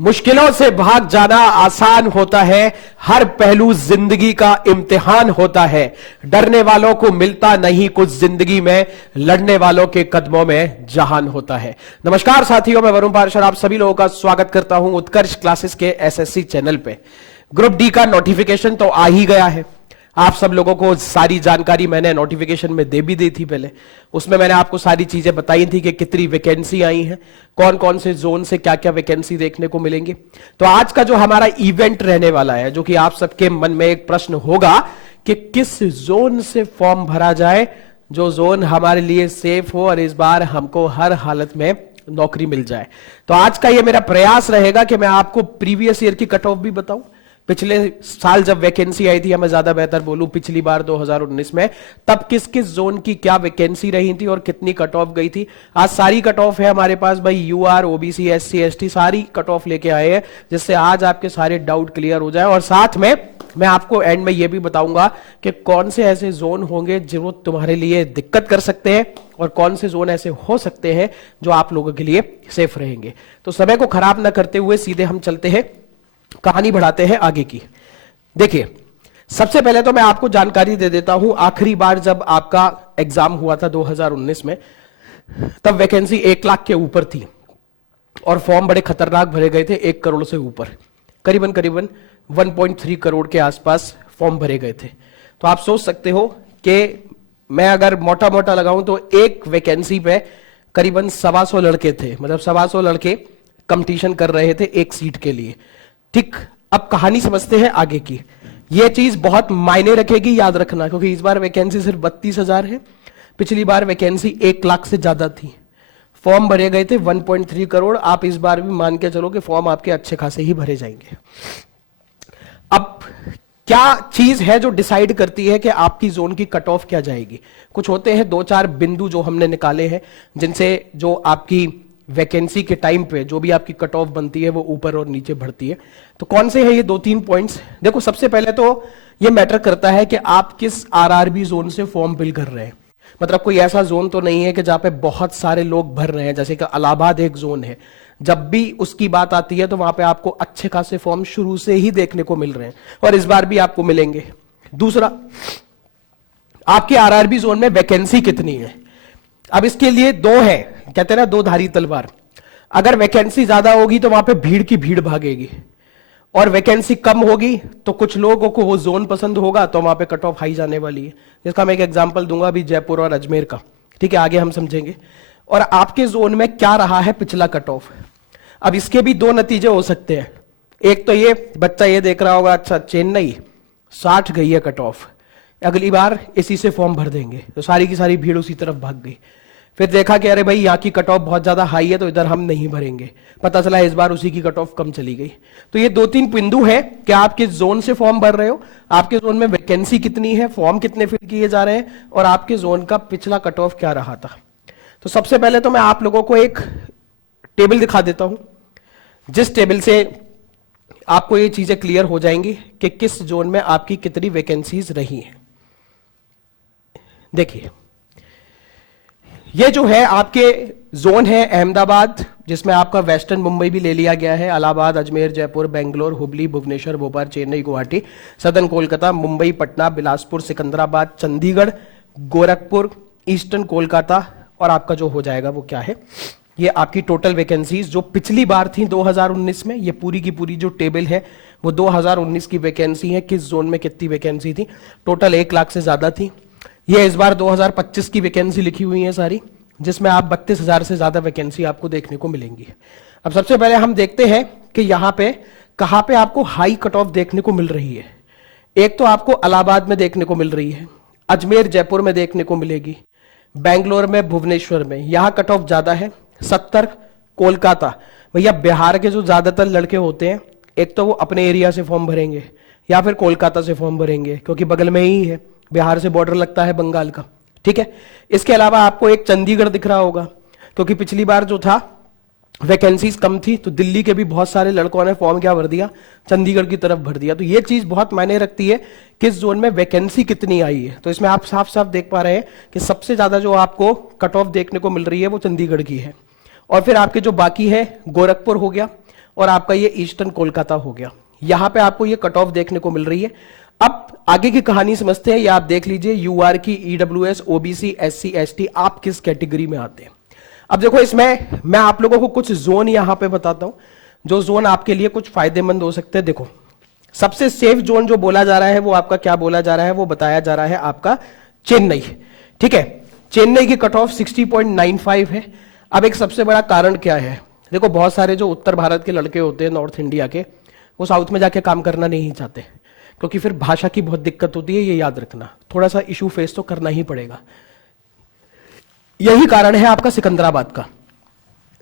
मुश्किलों से भाग जाना आसान होता है, हर पहलू जिंदगी का इम्तिहान होता है। डरने वालों को मिलता नहीं कुछ जिंदगी में, लड़ने वालों के कदमों में जहान होता है। नमस्कार साथियों, मैं वरुण पार्षद आप सभी लोगों का स्वागत करता हूं उत्कर्ष क्लासेस के एसएससी चैनल पे। ग्रुप डी का नोटिफिकेशन तो आ ही गया है। आप सब लोगों को सारी जानकारी मैंने नोटिफिकेशन में दे भी दी थी पहले। उसमें मैंने आपको सारी चीजें बताई थी कि कितनी वैकेंसी आई है, कौन कौन से जोन से क्या क्या वैकेंसी देखने को मिलेंगी। तो आज का जो हमारा इवेंट रहने वाला है, जो कि आप सबके मन में एक प्रश्न होगा कि किस जोन से फॉर्म भरा जाए, जो जोन हमारे लिए सेफ हो और इस बार हमको हर हालत में नौकरी मिल जाए। तो आज का ये मेरा प्रयास रहेगा कि मैं आपको प्रीवियस ईयर की कट ऑफ भी बताऊं। पिछले साल जब वैकेंसी आई थी, या मैं ज्यादा बेहतर बोलूं पिछली बार 2019 में, तब किस किस जोन की क्या वैकेंसी रही थी और कितनी कट ऑफ गई थी। आज सारी कट ऑफ है हमारे पास भाई, यूआर, ओबीसी, एससी, एसटी सारी कट ऑफ लेके आए हैं, जिससे आज आपके सारे डाउट क्लियर हो जाए। और साथ में मैं आपको एंड में यह भी बताऊंगा कि कौन से ऐसे जोन होंगे जो तुम्हारे लिए दिक्कत कर सकते हैं और कौन से जोन ऐसे हो सकते हैं जो आप लोगों के लिए सेफ रहेंगे। तो समय को खराब ना करते हुए सीधे हम चलते हैं, कहानी बढ़ाते हैं आगे की। देखिए, सबसे पहले तो मैं आपको जानकारी दे देता हूं, आखिरी बार जब आपका एग्जाम हुआ था 2019 में, तब वैकेंसी 1 लाख के ऊपर थी और फॉर्म बड़े खतरनाक भरे गए थे। 1 करोड़ से ऊपर, करीबन 1.3 करोड़ के आसपास फॉर्म भरे गए थे। तो आप सोच सकते हो कि मैं अगर मोटा मोटा लगाऊं तो एक वैकेंसी पे करीबन 125 लड़के थे, मतलब 125 लड़के कंपटीशन कर रहे थे एक सीट के लिए। ठीक, अब कहानी समझते हैं आगे की। यह चीज बहुत मायने रखेगी, याद रखना, क्योंकि इस बार वैकेंसी सिर्फ 32,000 है। पिछली बार वैकेंसी 1 लाख से ज्यादा थी, फॉर्म भरे गए थे 1.3 करोड़। आप इस बार भी मान के चलो कि फॉर्म आपके अच्छे खासे ही भरे जाएंगे। अब क्या चीज है जो डिसाइड करती है कि आपकी जोन की कट ऑफ क्या जाएगी? कुछ होते हैं 2-4 बिंदु जो हमने निकाले हैं, जिनसे जो आपकी वैकेंसी के टाइम पे जो भी आपकी कट ऑफ बनती है वो ऊपर और नीचे बढ़ती है। तो कौन से हैं ये 2-3 पॉइंट्स? देखो, सबसे पहले तो ये मैटर करता है कि आप किस आरआरबी जोन से फॉर्म फिल कर रहे हैं। मतलब कोई ऐसा जोन तो नहीं है कि जहां पे बहुत सारे लोग भर रहे हैं, जैसे कि इलाहाबाद एक जोन है। जब भी उसकी बात आती है तो वहां पे आपको अच्छे खासे फॉर्म शुरू से ही देखने को मिल रहे हैं और इस बार भी आपको मिलेंगे। दूसरा, आपके आरआरबी जोन में वैकेंसी कितनी है? अब इसके लिए दो है, कहते हैं ना, दो धारी तलवार। अगर वैकेंसी ज्यादा होगी तो वहां पे भीड़ की भीड़ भागेगी, और वैकेंसी कम होगी तो कुछ लोगों को वो जोन पसंद होगा, तो वहां पे कट ऑफ हाई जाने वाली है। जिसका मैं एक एग्जांपल दूंगा अभी, जयपुर और अजमेर का। ठीक है, आगे हम समझेंगे। और आपके जोन में क्या रहा है पिछला कट ऑफ। अब इसके भी 2 नतीजे हो सकते हैं। एक तो ये, बच्चा ये देख रहा होगा, अच्छा चेन्नई 60 गई है कट ऑफ, अगली बार इसी से फॉर्म भर देंगे, तो सारी की सारी भीड़ उसी तरफ भाग गई। फिर देखा कि अरे भाई यहाँ की कट ऑफ बहुत ज्यादा हाई है, तो इधर हम नहीं भरेंगे, पता चला इस बार उसी की कट ऑफ कम चली गई। तो ये 2-3 बिंदु है कि आप किस जोन से फॉर्म भर रहे हो, आपके जोन में वैकेंसी कितनी है, फॉर्म कितने फिल किए जा रहे हैं, और आपके जोन का पिछला कट ऑफ क्या रहा था। तो सबसे पहले तो मैं आप लोगों को एक टेबल दिखा देता हूं, जिस टेबल से आपको ये चीजें क्लियर हो जाएंगी कि किस जोन में आपकी कितनी वैकेंसीज रही हैं। देखिए, ये जो है आपके जोन है अहमदाबाद, जिसमें आपका वेस्टर्न मुंबई भी ले लिया गया है, इलाहाबाद, अजमेर, जयपुर, बेंगलोर, हुबली, भुवनेश्वर, भोपाल, चेन्नई, गुवाहाटी, सदर्न कोलकाता, मुंबई, पटना, बिलासपुर, सिकंदराबाद, चंडीगढ़, गोरखपुर, ईस्टर्न कोलकाता, और आपका जो हो जाएगा वो क्या है, ये आपकी टोटल वैकेंसीज जो पिछली बार थी 2019 में। ये पूरी की पूरी जो टेबल है वो 2019 की वैकेंसी है, किस जोन में कितनी वैकेंसी थी। टोटल 1 लाख से ज्यादा थी। ये इस बार 2025 की वैकेंसी लिखी हुई है सारी, जिसमें आप 32,000 से ज्यादा वैकेंसी आपको देखने को मिलेंगी। अब सबसे पहले हम देखते हैं कि यहां पे कहां पे आपको हाई कट ऑफ देखने को मिल रही है। एक तो आपको इलाहाबाद में देखने को मिल रही है, अजमेर, जयपुर में देखने को मिलेगी, बेंगलोर में, भुवनेश्वर में, यहां कट ऑफ ज्यादा है। 70 कोलकाता, भैया बिहार के जो ज्यादातर लड़के होते हैं, एक तो वो अपने एरिया से फॉर्म भरेंगे या फिर कोलकाता से फॉर्म भरेंगे, क्योंकि बगल में ही है, बिहार से बॉर्डर लगता है बंगाल का। ठीक है, इसके अलावा आपको एक चंडीगढ़ दिख रहा होगा, क्योंकि पिछली बार जो था वैकेंसीज कम थी, तो दिल्ली के भी बहुत सारे लड़कों ने फॉर्म क्या भर दिया, चंडीगढ़ की तरफ भर दिया। तो ये चीज बहुत मायने रखती है किस जोन में वैकेंसी कितनी आई है। तो इसमें आप साफ साफ देख पा रहे हैं कि सबसे ज्यादा जो आपको कट ऑफ देखने को मिल रही है वो चंडीगढ़ की है, और फिर आपके जो बाकी है, गोरखपुर हो गया, और आपका ये ईस्टर्न कोलकाता हो गया। यहां पे आपको ये कट ऑफ देखने को मिल रही है। अब आगे की कहानी समझते हैं। ये आप देख लीजिए, यूआर की, ईडब्ल्यूएस, ओबीसी, एससी, एसटी, आप किस कैटेगरी में आते हैं। अब देखो, इसमें मैं आप लोगों को कुछ जोन यहां पे बताता हूं, जो जोन आपके लिए कुछ फायदेमंद हो सकते हैं। देखो, सबसे सेफ जोन जो बोला जा रहा है वो आपका क्या बोला जा रहा है, वो बताया जा रहा है आपका चेन्नई। ठीक है, चेन्नई की कट ऑफ 60.95 है। अब एक सबसे बड़ा कारण क्या है, देखो बहुत सारे जो उत्तर भारत के लड़के होते हैं, नॉर्थ इंडिया के, वो साउथ में जाके काम करना नहीं चाहते, क्योंकि फिर भाषा की बहुत दिक्कत होती है। ये याद रखना, थोड़ा सा इशू फेस तो करना ही पड़ेगा। यही कारण है आपका सिकंदराबाद का।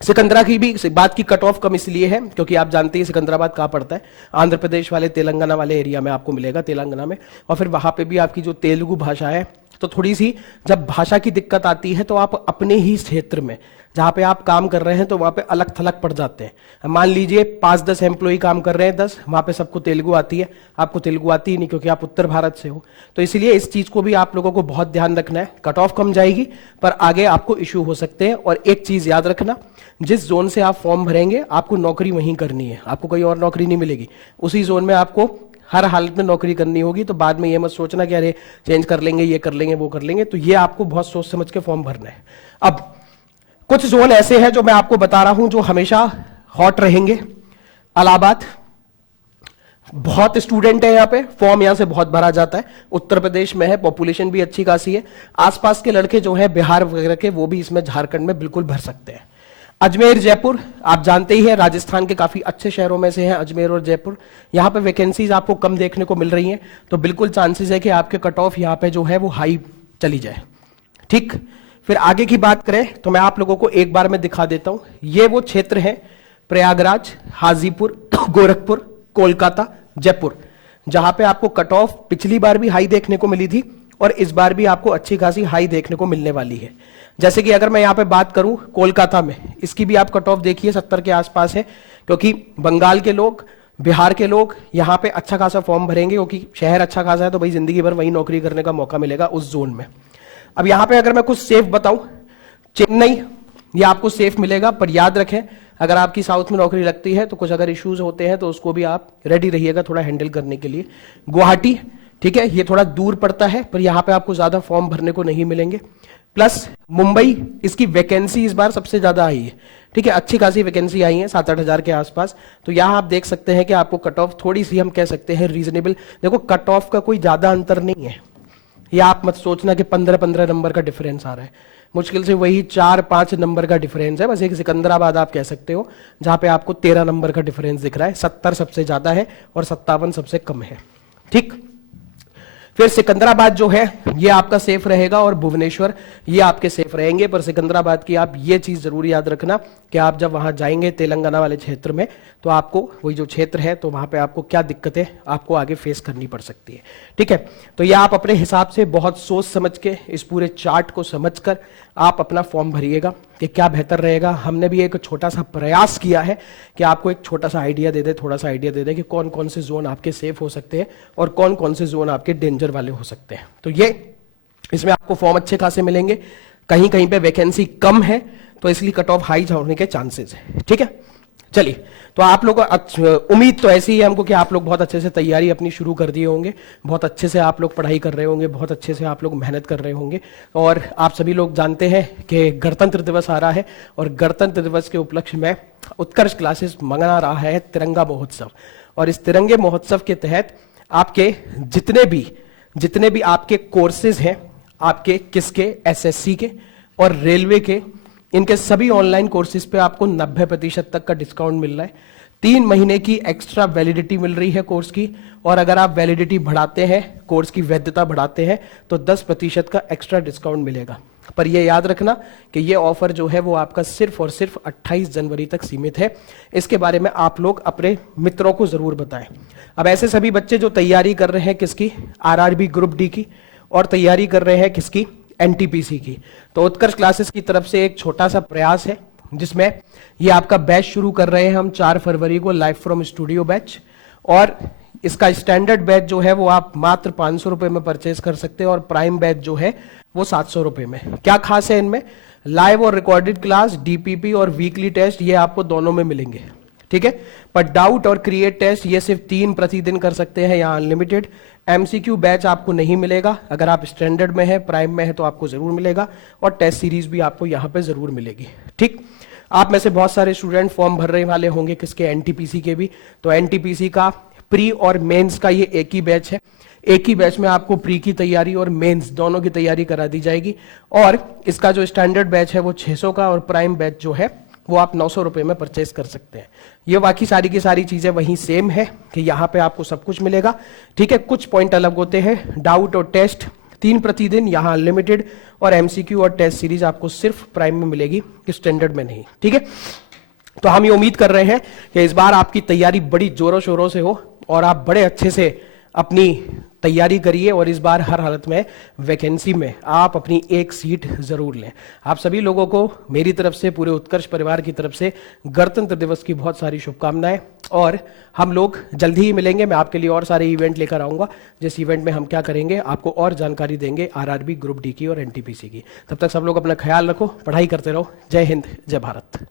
सिकंदरा की भी बात की कट ऑफ कम इसलिए है क्योंकि आप जानते हैं सिकंदराबाद कहां पड़ता है, आंध्र प्रदेश वाले, तेलंगाना वाले एरिया में आपको मिलेगा, तेलंगाना में। और फिर वहां पे भी आपकी जो तेलुगु भाषा है, तो थोड़ी सी जब भाषा की दिक्कत आती है तो आप अपने ही क्षेत्र में जहां पे आप काम कर रहे हैं तो वहां पे अलग थलग पड़ जाते हैं। मान लीजिए 5-10 एम्प्लॉय काम कर रहे हैं, 10, वहां पे सबको तेलुगु आती है, आपको तेलुगु आती ही नहीं क्योंकि आप उत्तर भारत से हो। तो इसलिए इस चीज को भी आप लोगों को बहुत ध्यान रखना है। कट ऑफ कम जाएगी पर आगे आपको इश्यू हो सकते हैं। और एक चीज याद रखना, जिस जोन से आप फॉर्म भरेंगे आपको नौकरी वहीं करनी है, आपको कोई और नौकरी नहीं मिलेगी। उसी जोन में आपको हर हालत में नौकरी करनी होगी। तो बाद में ये मत सोचना कि अरे चेंज कर लेंगे, ये कर लेंगे, वो कर लेंगे। तो ये आपको बहुत सोच समझ के फॉर्म भरना है। अब कुछ जोन ऐसे हैं जो मैं आपको बता रहा हूं जो हमेशा हॉट रहेंगे। इलाहाबाद, बहुत स्टूडेंट है यहाँ पे, फॉर्म यहां से बहुत भरा जाता है। उत्तर प्रदेश में है, पॉपुलेशन भी अच्छी खासी है। आसपास के लड़के जो है बिहार वगैरह के, वो भी इसमें झारखंड में बिल्कुल भर सकते हैं। अजमेर, जयपुर, आप जानते ही हैं राजस्थान के काफी अच्छे शहरों में से हैं अजमेर और जयपुर। यहां पे वैकेंसीज आपको कम देखने को मिल रही हैं, तो बिल्कुल चांसेस है कि आपके कट ऑफ यहां पे जो है वो हाई चली जाए। ठीक, फिर आगे की बात करें तो मैं आप लोगों को एक बार में दिखा देता हूं। ये वो क्षेत्र है प्रयागराज, हाजीपुर, गोरखपुर, कोलकाता, जयपुर, जहां पे आपको कट ऑफ पिछली बार भी हाई देखने को मिली थी और इस बार भी आपको अच्छी खासी हाई देखने को मिलने वाली है। जैसे कि अगर मैं यहां पे बात करूं कोलकाता में, इसकी भी आप कट ऑफ देखिए 70 के आसपास है, क्योंकि बंगाल के लोग, बिहार के लोग यहां पे अच्छा खासा फॉर्म भरेंगे, क्योंकि शहर अच्छा खासा है तो भाई जिंदगी भर वही नौकरी करने का मौका मिलेगा उस जोन में। अब यहां पे अगर मैं कुछ सेफ बताऊं, चेन्नई, ये आपको सेफ मिलेगा, पर याद रखें अगर आपकी साउथ में नौकरी लगती है तो कुछ अगर इश्यूज होते हैं तो उसको भी आप रेडी रहिएगा थोड़ा हैंडल करने के लिए। गुवाहाटी, ठीक है, ये थोड़ा दूर पड़ता है पर यहां पे आपको ज्यादा फॉर्म भरने को नहीं मिलेंगे। प्लस मुंबई, इसकी वैकेंसी इस बार सबसे ज्यादा आई है। ठीक है, अच्छी खासी वैकेंसी आई है 7-8 हजार के आसपास। तो यहां आप देख सकते हैं कि आपको कट ऑफ थोड़ी सी हम कह सकते हैं रीजनेबल। देखो कट ऑफ का कोई ज्यादा अंतर नहीं है, या आप मत सोचना कि 15-15 नंबर का डिफरेंस आ रहा है, मुश्किल से वही 4-5 नंबर का डिफरेंस है। बस एक सिकंदराबाद आप कह सकते हो जहां पे आपको 13 नंबर का डिफरेंस दिख रहा है। 70 सबसे ज्यादा है और 57 सबसे कम है। ठीक, फिर सिकंदराबाद जो है ये आपका सेफ रहेगा और भुवनेश्वर ये आपके सेफ रहेंगे। पर सिकंदराबाद की आप ये चीज जरूर याद रखना कि आप जब वहां जाएंगे तेलंगाना वाले क्षेत्र में, तो आपको वही जो क्षेत्र है तो वहां पे आपको क्या दिक्कतें आपको आगे फेस करनी पड़ सकती है। ठीक है, तो ये आप अपने हिसाब से बहुत सोच समझ के इस पूरे चार्ट को समझकर आप अपना फॉर्म भरिएगा कि क्या बेहतर रहेगा। हमने भी एक छोटा सा प्रयास किया है कि आपको एक छोटा सा आइडिया दे दे, थोड़ा सा आइडिया दे दे कि कौन कौन से जोन आपके सेफ हो सकते हैं और कौन कौन से जोन आपके डेंजर वाले हो सकते हैं। तो ये इसमें आपको फॉर्म अच्छे खासे मिलेंगे। कहीं कहीं पे वैकेंसी कम है तो इसलिए कट ऑफ हाई होने के चांसेस है। ठीक है, चलिए, तो आप लोग उम्मीद तो ऐसी ही है हमको कि आप लोग बहुत अच्छे से तैयारी अपनी शुरू कर दिए होंगे, बहुत अच्छे से आप लोग पढ़ाई कर रहे होंगे, बहुत अच्छे से आप लोग मेहनत कर रहे होंगे। और आप सभी लोग जानते हैं कि गणतंत्र दिवस आ रहा है और गणतंत्र दिवस के उपलक्ष्य में उत्कर्ष क्लासेस मना रहा है तिरंगा महोत्सव। और इस तिरंगे महोत्सव के तहत आपके जितने भी आपके कोर्सेज हैं, आपके किसके, एसएससी के और रेलवे के, इनके सभी ऑनलाइन कोर्सेज पे आपको 90% तक का डिस्काउंट मिल रहा है। 3 महीने की एक्स्ट्रा वैलिडिटी मिल रही है कोर्स की, और अगर आप वैलिडिटी बढ़ाते हैं, कोर्स की वैधता बढ़ाते हैं, तो 10% का एक्स्ट्रा डिस्काउंट मिलेगा। पर यह याद रखना कि यह ऑफर जो है वो आपका सिर्फ और सिर्फ 28 जनवरी तक सीमित है। इसके बारे में आप लोग अपने मित्रों को जरूर बताएं। अब ऐसे सभी बच्चे जो तैयारी कर रहे हैं किसकी, आरआरबी ग्रुप डी की, और तैयारी कर रहे हैं किसकी, एनटीपीसी की, तो उत्कर्ष क्लासेस की तरफ से एक छोटा सा प्रयास है जिसमें ये आपका बैच शुरू कर रहे हैं हम 4 फरवरी को, लाइव फ्रॉम स्टूडियो बैच। और इसका स्टैंडर्ड बैच जो है वो आप मात्र 500 रुपए में परचेज कर सकते हैं और प्राइम बैच जो है वो 700 रुपए में। क्या खास है इनमें, लाइव और रिकॉर्डेड क्लास, डीपीपी और वीकली टेस्ट, ये आपको दोनों में मिलेंगे। ठीक है। पर डाउट और क्रिएट टेस्ट ये सिर्फ 3 प्रतिदिन कर सकते हैं, यहाँ अनलिमिटेड। एमसीक्यू बैच आपको नहीं मिलेगा, अगर आप स्टैंडर्ड में है, प्राइम में है तो आपको जरूर मिलेगा, और टेस्ट सीरीज भी आपको यहाँ पे जरूर मिलेगी। ठीक, आप में से बहुत सारे स्टूडेंट फॉर्म भरने वाले होंगे किसके, एनटीपीसी के भी। तो एनटीपीसी का प्री और मेंस का ये एक ही बैच है। एक ही बैच में आपको प्री की तैयारी और मेंस दोनों की तैयारी करा दी जाएगी। और इसका जो स्टैंडर्ड बैच है वो 600 का, और प्राइम बैच जो है वो आप 900 रुपए में परचेस कर सकते हैं। ये बाकी सारी की सारी चीजें वहीं सेम है कि यहाँ पे आपको सब कुछ मिलेगा। ठीक है, कुछ पॉइंट अलग होते हैं। डाउट और टेस्ट 3 प्रतिदिन, यहाँ अनलिमिटेड, और एमसीक्यू और टेस्ट सीरीज आपको सिर्फ प्राइम में मिलेगी, स्टैंडर्ड में नहीं। ठीक है, तो हम ये उम्मीद कर रहे हैं कि इस बार आपकी तैयारी बड़ी जोरों शोरों से हो और आप बड़े अच्छे से अपनी तैयारी करिए, और इस बार हर हालत में वैकेंसी में आप अपनी एक सीट जरूर लें। आप सभी लोगों को मेरी तरफ से, पूरे उत्कर्ष परिवार की तरफ से गणतंत्र दिवस की बहुत सारी शुभकामनाएं, और हम लोग जल्दी ही मिलेंगे। मैं आपके लिए और सारे इवेंट लेकर आऊंगा, जिस इवेंट में हम क्या करेंगे आपको और जानकारी देंगे आरआरबी, ग्रुप डी की और एनटीपीसी की। तब तक सब लोग अपना ख्याल रखो, पढ़ाई करते रहो। जय हिंद, जय भारत।